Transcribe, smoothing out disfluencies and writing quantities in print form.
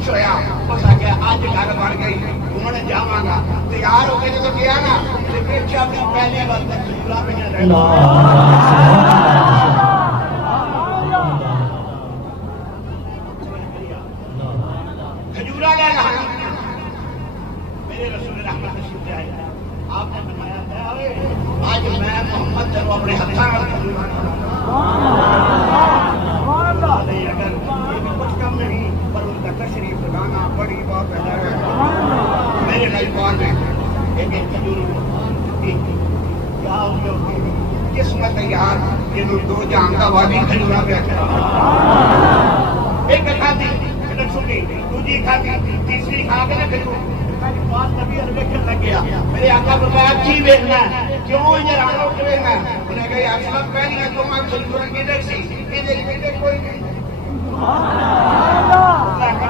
خوش ہویا اس آگیا آج گھر بڑھ گئی گھومنے جاواں گا تیار ہو کے جب گیا نا پھر اپنی پہلی بار کھجورا پہ کھجورا لے رہا میرے رسول رحمت تشریف لے آئے آپ نے فرمایا آج میں محمد چلو اپنے ہتھاں اگر کچھ کم نہیں پر ان کا تشریف لانا بڑی بات ہے میرے غریبان نے ایک کھجور کیا قسمت یار جنہوں دو جہاں کا وادی کھجورا پہ ایک کھاتی سنی دوسری کھاتی تیسری کھا کے نہ کھجور بات نبی دیکھنے لگ گیا میرے آقا فرمایا کی ویکھنا ہے کیوں یہ راڑو کے ویکھنا ہے انہیں کہا یا رسول اللہ پہلی تو میں کھجور کی دیکھ سی یہ کوئی نہیں